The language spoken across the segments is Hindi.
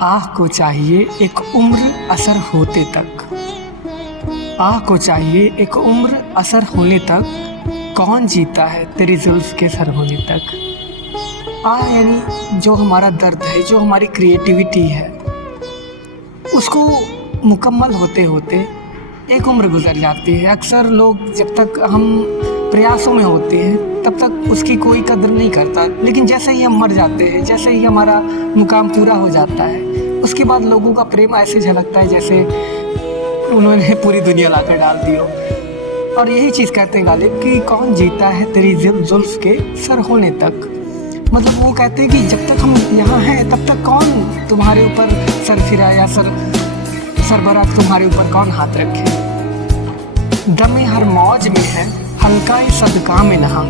आह को चाहिए एक उम्र असर होते तक। आह को चाहिए एक उम्र असर होने तक, कौन जीता है तेरी जुल्फ़ के सर होने तक। आह यानी जो हमारा दर्द है, जो हमारी क्रिएटिविटी है, उसको मुकम्मल होते होते एक उम्र गुज़र जाती है। अक्सर लोग जब तक हम प्रयासों में होते हैं तब तक उसकी कोई कदर नहीं करता, लेकिन जैसे ही हम मर जाते हैं, जैसे ही हमारा मुकाम पूरा हो जाता है, उसके बाद लोगों का प्रेम ऐसे झलकता है जैसे उन्होंने पूरी दुनिया लाकर डाल दी हो। और यही चीज़ कहते हैं गालिब कि कौन जीता है तेरी जुल्फ़ के सर होने तक। मतलब वो कहते हैं कि जब तक हम यहाँ हैं तब तक कौन तुम्हारे ऊपर सर फिरा या सरबराह तुम्हारे ऊपर कौन हाथ रखे। दमे हर मौज में है हल्का ही सदका में नहा,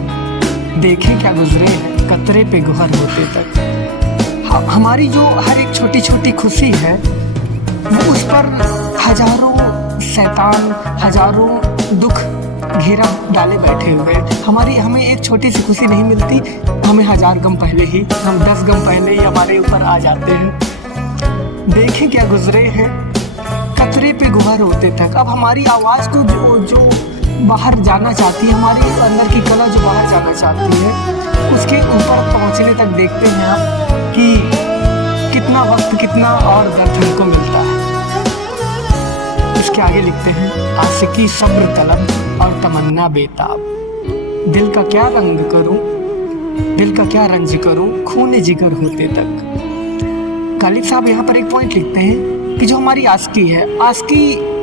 देखे क्या गुजरे हैं कतरे पे गुहर होते तक। हमारी जो हर एक छोटी छोटी खुशी है वो उस पर हजारों शैतान, हजारों दुख घेरा डाले बैठे हुए। हमें एक छोटी सी खुशी नहीं मिलती, हमें 1000 गम पहले ही, हम 10 गम पहले ही हमारे ऊपर आ जाते हैं। देखें क्या गुजरे हैं कतरे पे गुहर होते तक। अब हमारी आवाज़ को जो बाहर जाना चाहती है, हमारी अंदर की कला जो बाहर जाना चाहती है, उसके ऊपर पहुंचने तक देखते हैं आप कि कितना वक्त, कितना और दर्द हमको मिलता है। इसके आगे लिखते हैं, आशिकी सब्र तलब और तमन्ना बेताब, दिल का क्या रंग करूं, दिल का क्या रंज करूं, खूने जिगर होते तक। गालिब साहब यहाँ पर एक पॉइंट लिखते हैं कि जो हमारी आशिकी है, आशिकी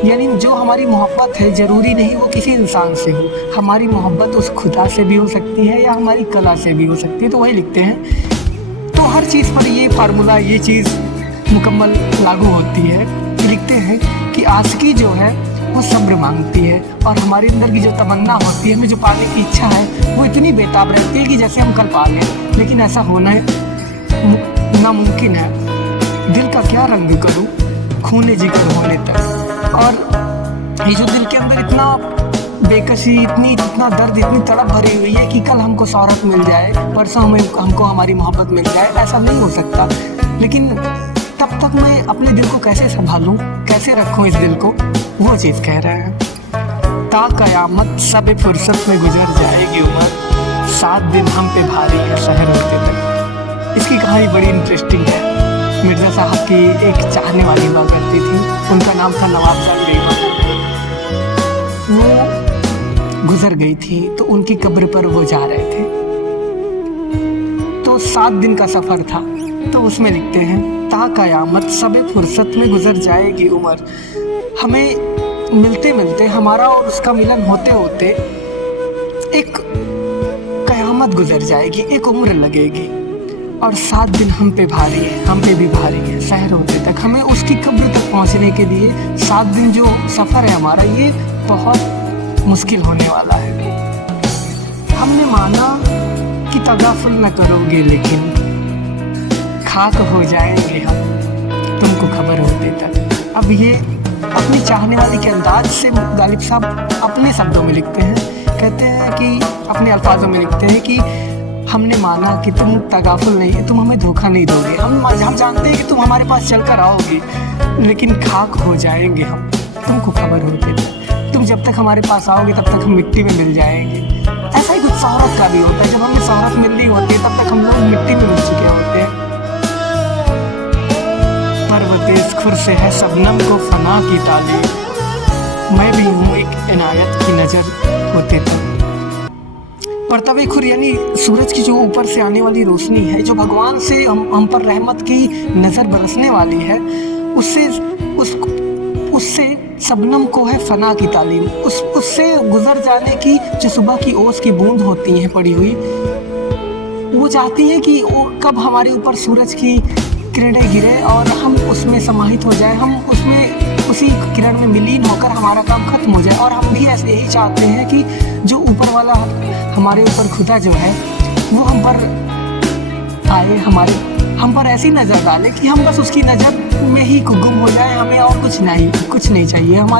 यानी जो हमारी मोहब्बत है, ज़रूरी नहीं वो किसी इंसान से हो। हमारी मोहब्बत उस खुदा से भी हो सकती है या हमारी कला से भी हो सकती है। तो वही लिखते हैं, तो हर चीज़ पर ये फार्मूला, ये चीज़ मुकम्मल लागू होती है। लिखते हैं कि आशिकी जो है वो सब्र मांगती है, और हमारे अंदर की जो तमन्ना होती है, हमें जो पाने की इच्छा है, वो इतनी बेताब रहती है कि जैसे हम कल पा लें, लेकिन ऐसा होना नामुमकिन है। दिल का क्या रंग करूं, खूने जिगर होने तक। और ये जो दिल के अंदर इतना बेकसी, इतना दर्द, इतनी तड़प भरी हुई है कि कल हमको शोहरत मिल जाए, परसों हमको हमारी मोहब्बत मिल जाए, ऐसा नहीं हो सकता। लेकिन तब तक मैं अपने दिल को कैसे संभालूं, कैसे रखूं इस दिल को, वो चीज़ कह रहे हैं। ता कयामत सब फुर्सत में गुजर जाएगी उम्र, 7 दिन हम पे भारी है शहर होते तक। इसकी कहानी बड़ी इंटरेस्टिंग है। मिर्ज़ा साहब की एक चाहने वाली हुआ करती थी, उनका नाम था नवाब साहब। वो गुजर गई थी तो उनकी कब्र पर वो जा रहे थे, तो 7 दिन का सफ़र था। तो उसमें लिखते हैं, ता कयामत सब फुर्सत में गुजर जाएगी उम्र। हमें मिलते मिलते, हमारा और उसका मिलन होते होते एक कयामत गुजर जाएगी, एक उम्र लगेगी, और 7 दिन हम पे भारी है, हम पे भी भारी है शहर होते तक। हमें उसकी कब्र तक पहुंचने के लिए 7 दिन जो सफ़र है हमारा, ये बहुत मुश्किल होने वाला है। हमने माना कि तगाफुल न करोगे, लेकिन खाक हो जाएंगे हम तुमको खबर होते तक। अब ये अपनी चाहने वाली के अंदाज से गालिब साहब अपने शब्दों में लिखते हैं, कहते हैं कि अपने अल्फाजों में लिखते हैं कि हमने माना कि तुम तगाफुल नहीं, तुम हमें धोखा नहीं दोगे। हम जानते हैं कि तुम हमारे पास चल कर आओगे, लेकिन खाक हो जाएंगे हम तुमको खबर होते तक। तुम जब तक हमारे पास आओगे तब तक हम मिट्टी में मिल जाएंगे। ऐसा ही कुछ शोहरत का भी होता है, जब हमें शोहरत मिल रही होती है तब तक हम लोग मिट्टी में मिल चुके होते हैं। परवतेज़ खुर से है शबनम को फना की तालीम, मैं भी हूँ एक इनायत की नज़र होते तक। परतवे खुर यानी सूरज की जो ऊपर से आने वाली रोशनी है, जो भगवान से हम पर रहमत की नज़र बरसने वाली है, उससे शबनम को है फना की तालीम। उससे गुजर जाने की जो सुबह की ओस की बूंद होती हैं पड़ी हुई, वो चाहती है कि कब हमारे ऊपर सूरज की किरणें गिरे और हम उसमें समाहित हो जाए, हम उसमें उसी किरण में विलीन होकर हमारा काम खत्म हो जाए। और हम भी ऐसे ही चाहते हैं कि जो ऊपर वाला हमारे ऊपर खुदा जो है वो हम पर आए, हम पर ऐसी नज़र डाले कि हम बस उसकी नज़र में ही गुम हो जाए, हमें और कुछ नहीं चाहिए। हमारे